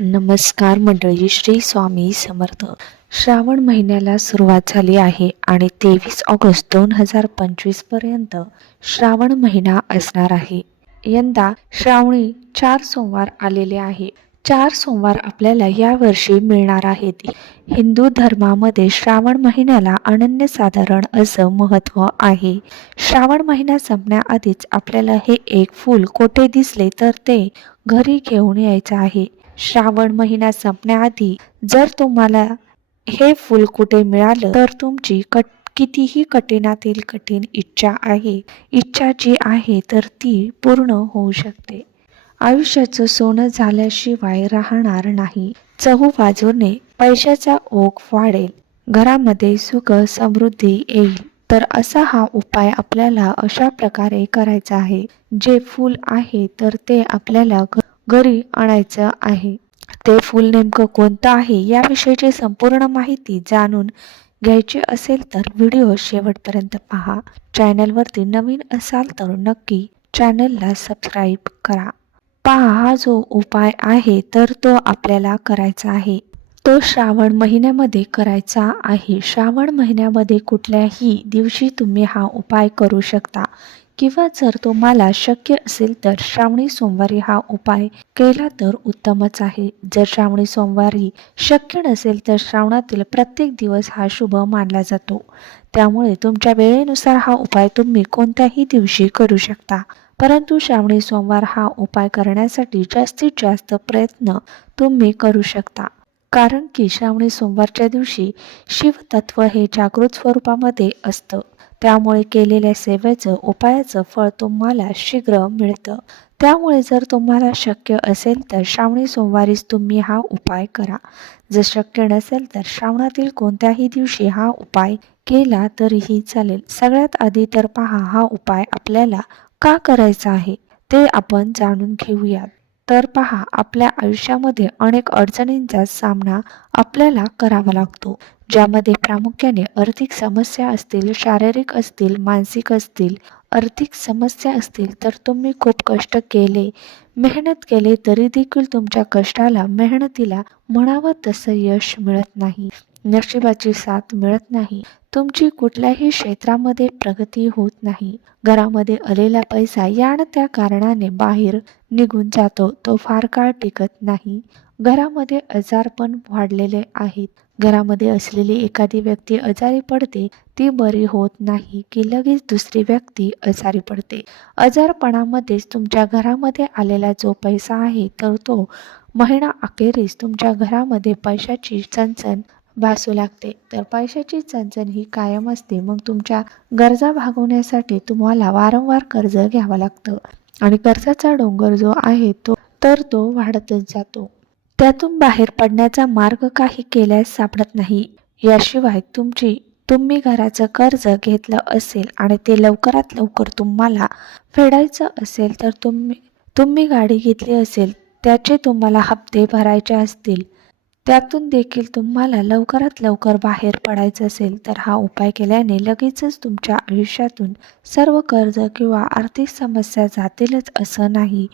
नमस्कार मंडळी श्री स्वामी समर्थ. श्रावण महिन्याला सुरुवात झाली आहे आणि तेवीस ऑगस्ट दोन हजार पंचवीसपर्यंत श्रावण महिना असणार आहे. यंदा श्रावणी चार सोमवार आलेले आहे. चार सोमवार आपल्याला यावर्षी मिळणार आहेत. हिंदू धर्मामध्ये श्रावण महिन्याला अनन्यसाधारण असं महत्त्व आहे. श्रावण महिना संपण्याआधीच आपल्याला हे एक फूल कोठे दिसले तर ते घरी घेऊन यायचं आहे. श्रावण महिना संपण्याआधी जर तुम्हाला हे फूल कुठे मिळालं तर तुमची कट कितीही कठीणातील कठीण इच्छा आहे इच्छा जी आहे तर ती पूर्ण होऊ शकते. आयुष्याचं सोनं झाल्याशिवाय राहणार नाही. चहू बाजूने पैशाचा ओघ वाढेल. घरामध्ये सुख समृद्धी येईल. तर असा हा उपाय आपल्याला अशा प्रकारे करायचा आहे. जे फूल आहे तर ते आपल्याला घरी आणायचं आहे. ते फूल नेमकं कोणतं आहे याविषयीची संपूर्ण माहिती जाणून घ्यायची असेल तर व्हिडिओ शेवटपर्यंत पहा. चॅनलवरती नवीन असाल तर नक्की चॅनलला सबस्क्राईब करा. पहा हा जो उपाय आहे तर तो आपल्याला करायचा आहे. तो श्रावण महिन्यामध्ये करायचा आहे. श्रावण महिन्यामध्ये कुठल्याही दिवशी तुम्ही हा उपाय करू शकता. किंवा जर तुम्हाला शक्य असेल तर श्रावणी सोमवारी हा उपाय केला तर उत्तमच आहे. जर श्रावणी सोमवारी शक्य नसेल तर श्रावणातील प्रत्येक दिवस हा शुभ मानला जातो. त्यामुळे तुमच्या वेळेनुसार हा उपाय तुम्ही कोणत्याही दिवशी करू शकता. परंतु श्रावणी सोमवार हा उपाय करण्यासाठी जास्तीत जास्त प्रयत्न तुम्ही करू शकता. कारण की श्रावणी सोमवारच्या दिवशी शिवतत्व हे जागृत स्वरूपामध्ये असतं. त्यामुळे केलेल्या सेवेचं उपायाचं फळ तुम्हाला शीघ्र मिळतं. त्यामुळे जर तुम्हाला शक्य असेल तर श्रावणी सोमवारीच तुम्ही हा उपाय करा. जर शक्य नसेल तर श्रावणातील कोणत्याही दिवशी हा उपाय केला तरीही चालेल. सगळ्यात आधी तर पहा हा उपाय आपल्याला का करायचा आहे ते आपण जाणून घेऊयात. तर पहा आपल्या आयुष्यामध्ये अनेक अडचणींचा सामना आपल्याला करावा लागतो ज्यामध्ये प्रामुख्याने आर्थिक समस्या असतील शारीरिक असतील मानसिक असतील आर्थिक समस्या असतील तर तुम्ही खूप कष्ट केले मेहनत केले तरी देखील तुमच्या कष्टाला मेहनतीला म्हणावं तसं यश मिळत नाही. नशिबाची साथ मिळत नाही. तुमची कुठल्याही क्षेत्रामध्ये प्रगती होत नाही. घरामध्ये आलेला पैसा या न त्या कारणाने बाहेर निघून जातो तो फार काळ टिकत नाही. घरामध्ये आजारपण वाढलेले आहेत. घरामध्ये असलेली एखादी व्यक्ती आजारी पडते ती बरी होत नाही की लगेच दुसरी व्यक्ती आजारी पडते. आजारपणामध्येच तुमच्या घरामध्ये आलेला जो पैसा आहे तर तो महिना अखेरीस तुमच्या घरामध्ये पैशाची चणचण भासू लागते. तर पैशाची चणचण ही कायम असते. मग तुमच्या गरजा भागवण्यासाठी तुम्हाला वारंवार कर्ज घ्यावं लागतं. आणि कर्जाचा डोंगर जो आहे तो तर तो वाढतच जातो. त्यातून बाहेर पडण्याचा मार्ग काही केल्यास सापडत नाही. याशिवाय तुमची तुम्ही घराचं कर्ज घेतलं असेल आणि ते लवकरात लवकर तुम्हाला फेडायचं असेल तर तुम्ही तुम्ही गाडी घेतली असेल त्याचे तुम्हाला हप्ते भरायचे असतील. त्यातून देखील तुम्हाला लवकरात लवकर बाहेर पडायचं असेल तर हा उपाय केल्याने लगेचच तुमच्या आयुष्यातून सर्व कर्ज किंवा आर्थिक समस्या जातीलच असं नाही.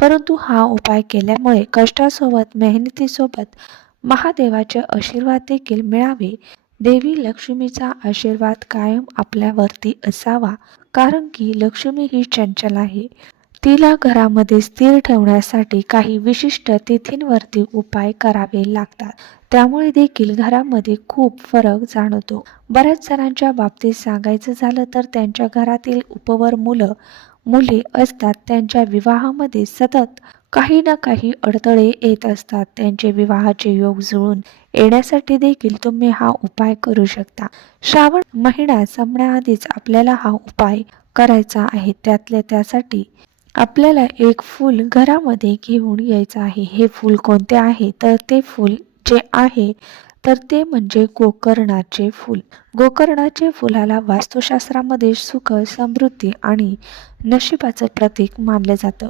परंतु हा उपाय केल्यामुळे कष्टासोबत मेहनतीसोबत महादेवाचे आशीर्वाद देखील मिळावे. देवी लक्ष्मीचा आशीर्वाद कायम आपल्यावरती असावा कारण की लक्ष्मी ही चंचल आहे. तिला घरामध्ये स्थिर ठेवण्यासाठी काही विशिष्ट तिथींवरती उपाय करावे लागतात. त्यामुळे देखील घरामध्ये खूप फरक जाणवतो. बऱ्याच जणांच्या बाबतीत सांगायचं झालं तर त्यांच्या घरातील उपवर मुलं मुली असतात. त्यांच्या विवाहामध्ये सतत काही ना काही अडथळे येत असतात. त्यांचे विवाहाचे योग जुळून येण्यासाठी देखील तुम्ही हा उपाय करू शकता. श्रावण महिना संपण्याआधीच आपल्याला हा उपाय करायचा आहे. त्यातल्या त्यासाठी आपल्याला एक फूल घरामध्ये घेऊन यायचं आहे. हे फूल कोणते आहे? तर ते फूल जे आहे तर ते म्हणजे गोकर्णाचे फूल. गोकर्णाचे फुलाला वास्तुशास्त्रामध्ये सुख समृद्धी आणि नशिबाचं प्रतीक मानलं जातं.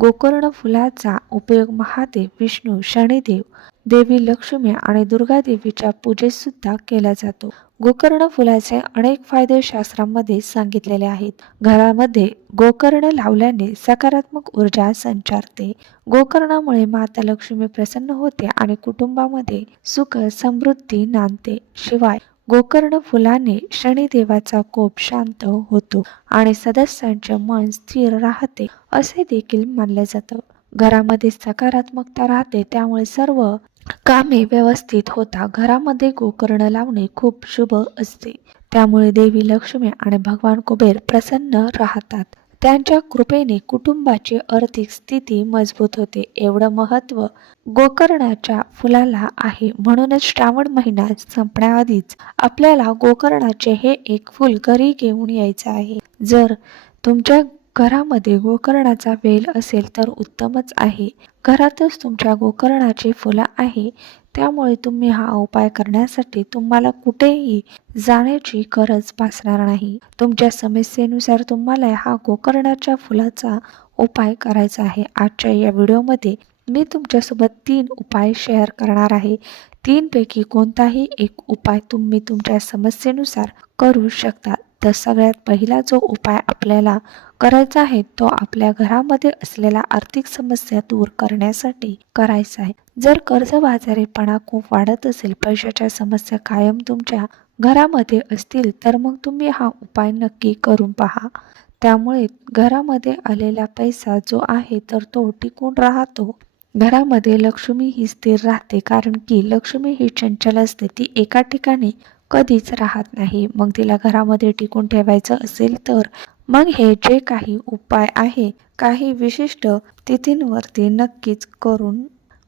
गोकर्ण फुलाचा उपयोग महादेव विष्णू शनिदेव देवी लक्ष्मी आणि दुर्गा देवीच्या पूजेत सुद्धा केला जातो. गोकर्ण फुलाचे अनेक फायदे शास्त्रामध्ये सांगितलेले आहेत. घरामध्ये गोकर्ण लावल्याने सकारात्मक ऊर्जा संचारते. गोकर्णामुळे माता लक्ष्मी प्रसन्न होते आणि कुटुंबामध्ये सुख समृद्धी नांदते. शिवाय गोकर्ण फुलाने शनिदेवाचा कोप शांत होतो आणि सदस्यांचे मन स्थिर राहते असे देखील मानले जातं. घरामध्ये सकारात्मकता राहते त्यामुळे सर्व कामे व्यवस्थित होता घरामध्ये गोकर्ण लावणे खूप शुभ असते. त्यामुळे देवी लक्ष्मी आणि भगवान कुबेर प्रसन्न राहतात. त्यांच्या कृपेने कुटुंबाची आर्थिक स्थिती मजबूत होते. एवढं महत्त्व गोकर्णाच्या फुलाला आहे. म्हणूनच श्रावण महिना संपण्याआधीच आपल्याला गोकर्णाचे हे एक फुल घरी घेऊन यायचं आहे. जर तुमच्या घरामध्ये गोकर्णाचा वेल असेल तर उत्तमच आहे. घरातच तुमच्या गोकर्णाची फुलं आहे. त्यामुळे तुम्ही हा उपाय करण्यासाठी तुम्हाला कुठेही जाण्याची गरज भासणार नाही. तुमच्या समस्येनुसार तुम्हाला हा गोकर्णाच्या फुलाचा उपाय करायचा आहे. आजच्या या व्हिडिओमध्ये मी तुमच्यासोबत तीन उपाय शेअर करणार आहे. तीनपैकी कोणताही एक उपाय तुम्ही तुमच्या समस्येनुसार करू शकता. तर सगळ्यात पहिला जो उपाय आपल्याला करायचा आहे तो आपल्या घरामध्ये असलेल्या आर्थिक समस्या दूर करण्यासाठी करायचा आहे. जर कर्जबाजारीपणा खूप वाढत असेल पैशाच्या समस्या कायम तुमच्या घरामध्ये असतील तर मग तुम्ही हा उपाय नक्की करून पहा. त्यामुळे घरामध्ये आलेला पैसा जो आहे तर तो टिकून राहतो. घरामध्ये लक्ष्मी ही स्थिर राहते कारण की लक्ष्मी ही चंचल असते. ती एका ठिकाणी कधीच राहत नाही. मग तिला घरामध्ये टिकून ठेवायचं असेल तर मग हे जे काही उपाय आहे काही विशिष्ट तिथींवरती नक्कीच करून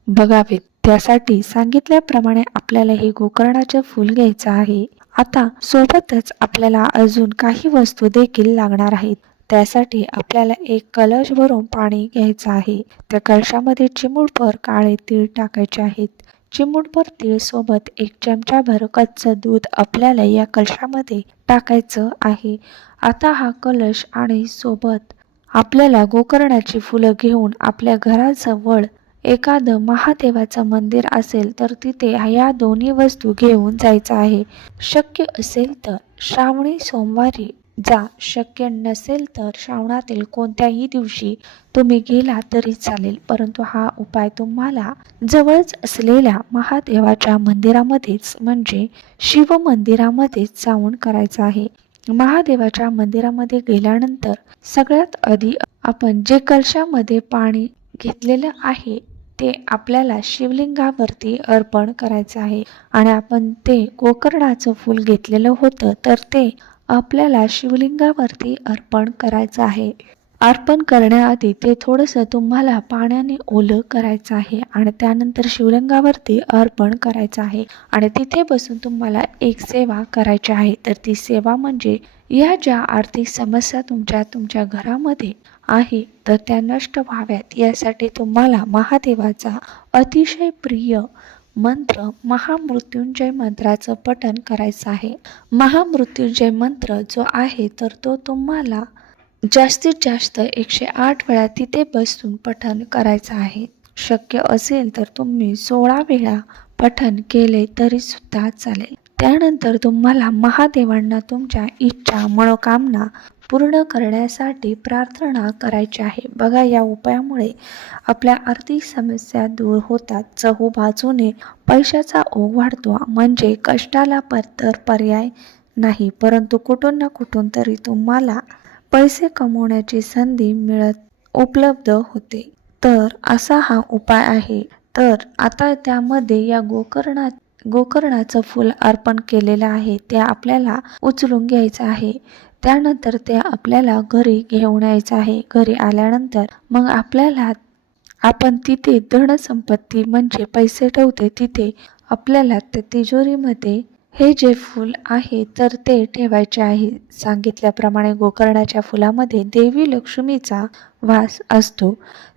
बघावेत त्यासाठी सांगितल्याप्रमाणे आपल्याला हे गोकर्णाचे फूल घ्यायचं आहे. आता सोबतच आपल्याला अजून काही वस्तू देखील लागणार आहेत. त्यासाठी आपल्याला एक कलश भरून पाणी घ्यायचं आहे. त्या कलशामध्ये चिमूटभर काळे तीळ टाकायचे आहेत. चिमूटभर तीळसोबत एक चमचाभर कच्चं दूध आपल्याला या कलशामध्ये टाकायचं आहे. आता हा कलश आणि सोबत आपल्याला गोकर्णाची फुलं घेऊन आपल्या घराजवळ एखादं महादेवाचं मंदिर असेल तर तिथे या दोन्ही वस्तू घेऊन जायचं आहे. शक्य असेल तर श्रावणी सोमवारी जा. शक्य नसेल तर श्रावणातील कोणत्याही दिवशी तुम्ही गेला तरी चालेल. परंतु हा उपाय तुम्हाला जवळच असलेल्या महादेवाच्या मंदिरामध्येच म्हणजे शिव मंदिरामध्येच जाऊन करायचा आहे. महादेवाच्या मंदिरामध्ये गेल्यानंतर सगळ्यात आधी आपण जे कलशामध्ये पाणी घेतलेलं आहे ते आपल्याला शिवलिंगावरती अर्पण करायचं आहे. आणि आपण ते गोकर्णाचं फूल घेतलेलं होतं तर ते आपल्याला शिवलिंगावरती अर्पण करायचं आहे. अर्पण करण्याआधी ते थोडंसं तुम्हाला पाण्याने ओलं करायचं आहे आणि त्यानंतर शिवलिंगावरती अर्पण करायचं आहे. आणि तिथे बसून तुम्हाला एक सेवा करायची आहे. तर ती सेवा म्हणजे या ज्या आर्थिक समस्या तुमच्या तुमच्या घरामध्ये आहे तर त्या नष्ट व्हाव्यात. यासाठी तुम्हाला महादेवाचा अतिशय प्रिय मंत्र महामृत्युंजय मंत्राचं पठण करायचं आहे. महामृत्युंजय मंत्र जो आहे तर तो तुम्हाला जास्तीत जास्त एकशे आठ वेळा तिथे बसून पठण करायचं आहे. शक्य असेल तर तुम्ही सोळा वेळा पठण केले तरी सुद्धा चालेल. त्यानंतर तुम्हाला महादेवांना तुमच्या इच्छा मनोकामना पूर्ण करण्यासाठी प्रार्थना करायची आहे. बघा या उपायामुळे आपल्या आर्थिक समस्या दूर होतात. चहू बाजूने पैशाचा ओघ वाढतो. म्हणजे कष्टाला पर तर पर्याय नाही. परंतु कुठून ना कुठून तरी तुम्हाला पैसे कमवण्याची संधी मिळत उपलब्ध होते. तर असा हा उपाय आहे. तर आता त्यामध्ये या गोकर्णात गोकर्णाचं फूल अर्पण केलेलं आहे ते आपल्याला उचलून घ्यायचं आहे. त्यानंतर ते आपल्याला घरी घेऊन यायचं आहे. घरी आल्यानंतर मग आपल्याला आपण तिथे धनसंपत्ती म्हणजे पैसे ठेवते तिथे आपल्याला त्या तिजोरीमध्ये हे जे फूल आहे तर ते ठेवायचे आहे. सांगितल्याप्रमाणे गोकर्णाच्या फुलामध्ये देवी लक्ष्मीचा वास असतो.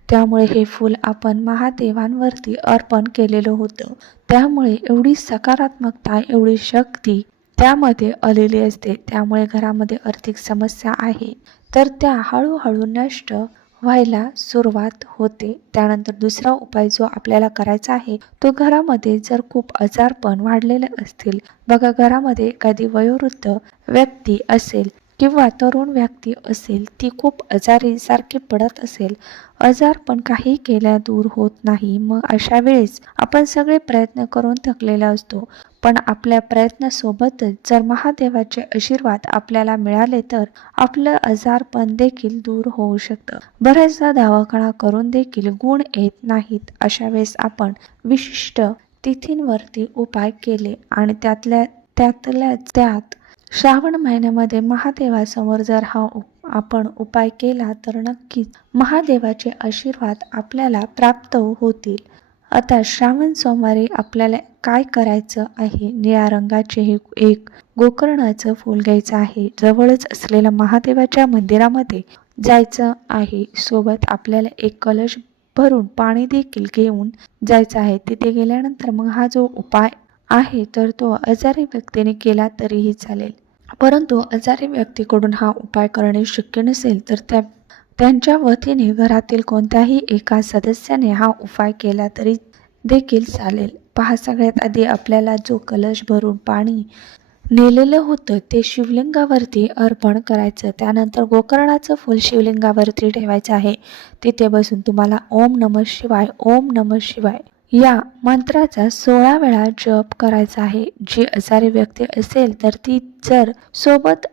त्यामुळे हे फूल आपण महादेवांवरती अर्पण केलेलं होतं. त्यामुळे एवढी सकारात्मकता एवढी शक्ती त्यामध्ये आलेली असते. त्यामुळे घरामध्ये आर्थिक समस्या आहे. तर त्या हळूहळू नष्ट व्हायला सुरुवात होते. त्यानंतर दुसरा उपाय जो आपल्याला करायचा आहे तो घरामध्ये जर खूप आजारपण वाढलेले असतील बघा घरामध्ये एखादी वयोवृद्ध व्यक्ती असेल किंवा तरुण व्यक्ती असेल ती खूप आजारीसारखी पडत असेल. आजारपण काही केल्या दूर होत नाही. मग अशा वेळेस आपण सगळे प्रयत्न करून थकलेला असतो. पण आपल्या प्रयत्नासोबतच जर महादेवाचे आशीर्वाद आपल्याला मिळाले तर आपलं आजारपण देखील दूर होऊ शकतं. बऱ्याचदा दवाखाना करून देखील गुण येत नाहीत अशा वेळेस आपण विशिष्ट तिथींवरती उपाय केले आणि त्यातल्या त्यातल्या त्यात श्रावण महिन्यामध्ये महादेवासमोर जर हा उप- आपण उपाय केला तर नक्कीच महादेवाचे आशीर्वाद आपल्याला प्राप्त होतील. आता श्रावण सोमवारी आपल्याला काय करायचं आहे? निळ्या रंगाचे हे एक गोकर्णाचं फूल घ्यायचं आहे. जवळच असलेल्या महादेवाच्या मंदिरामध्ये जायचं आहे. सोबत आपल्याला एक कलश भरून पाणी देखील घेऊन जायचं आहे. तिथे गेल्यानंतर मग हा जो उपाय आहे तर तो आजारी व्यक्तीने केला तरीही चालेल. परंतु आजारी व्यक्तीकडून हा उपाय करणे शक्य नसेल तर त्या त्यांच्या वतीने घरातील कोणत्याही एका सदस्याने हा उपाय केला तरी देखील चालेल. पहा सगळ्यात आधी आपल्याला जो कलश भरून पाणी नेलेलं होतं ते शिवलिंगावरती अर्पण करायचं. त्यानंतर गोकर्णाचं फूल शिवलिंगावरती ठेवायचं आहे. तिथे बसून तुम्हाला ओम नम शिवाय ओम नम शिवाय. या मंत्राचा सोळा वेळा जप करायचा आहे. जी आजारी व्यक्ती असेल तर ती जर सोबत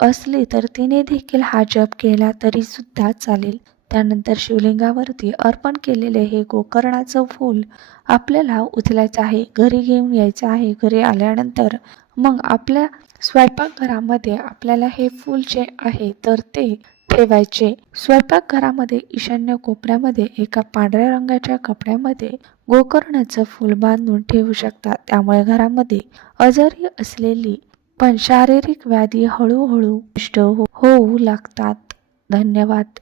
असली तर तिने देखील हा जप केला तरी सुद्धा चालेल. त्यानंतर शिवलिंगावरती अर्पण केलेले हे गोकर्णाचं फूल आपल्याला उचलायचं आहे. घरी घेऊन यायचं आहे. घरी आल्यानंतर मग आपल्या स्वयंपाकघरामध्ये आपल्याला हे फूल जे आहे तर ते ठेवायचे. स्वयंपाकघरामध्ये ईशान्य कोपऱ्यामध्ये एका पांढऱ्या रंगाच्या कपड्यामध्ये गोकर्णाचं फूल बांधून ठेवू शकता त्यामुळे घरामध्ये आजारी असलेली पण शारीरिक व्याधी हळूहळू नष्ट हो- होऊ लागतात. धन्यवाद.